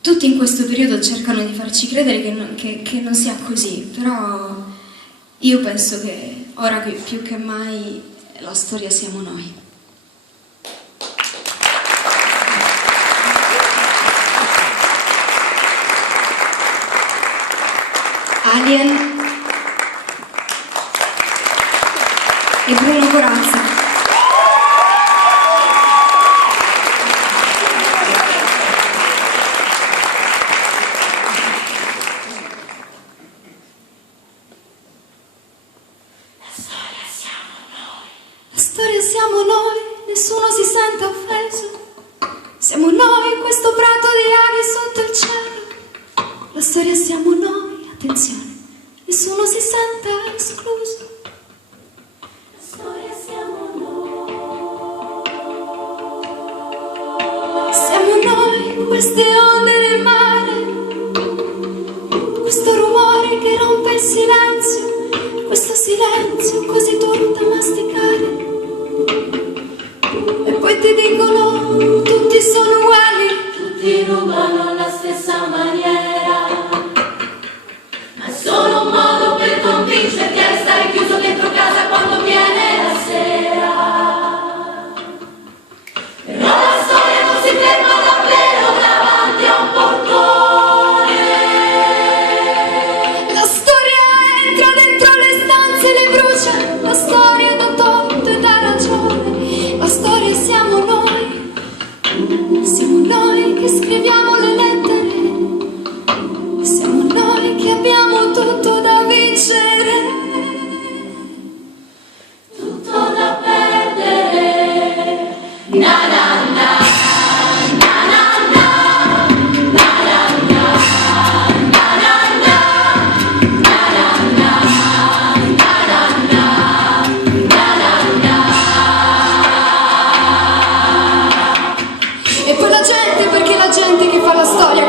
Tutti in questo periodo cercano di farci credere che non sia così, però io penso che ora più che mai la storia siamo noi. Alien e Bruno Corazza. La storia siamo noi, nessuno si sente offeso. Siamo noi, questo prato di aghi sotto il cielo. La storia siamo noi, attenzione, nessuno si sente escluso. La storia siamo noi. Siamo noi, queste onde del mare, questo rumore che rompe il silenzio, questo silenzio così duro da masticare. E poi ti dicono tutti sono uguali, tutti rubano alla stessa maniera, ma è solo un modo per convincerti a restare chiuso dentro casa quando viene la sera. Però la storia non si ferma davvero davanti a un portone. la storia entra dentro le stanze e le brucia, la storia dà torto e dà ragione. La storia siamo noi che scriviamo le lettere, siamo noi che abbiamo tutto da vincere, Tutto da perdere. Na na na. e poi la gente, perché la gente che fa la storia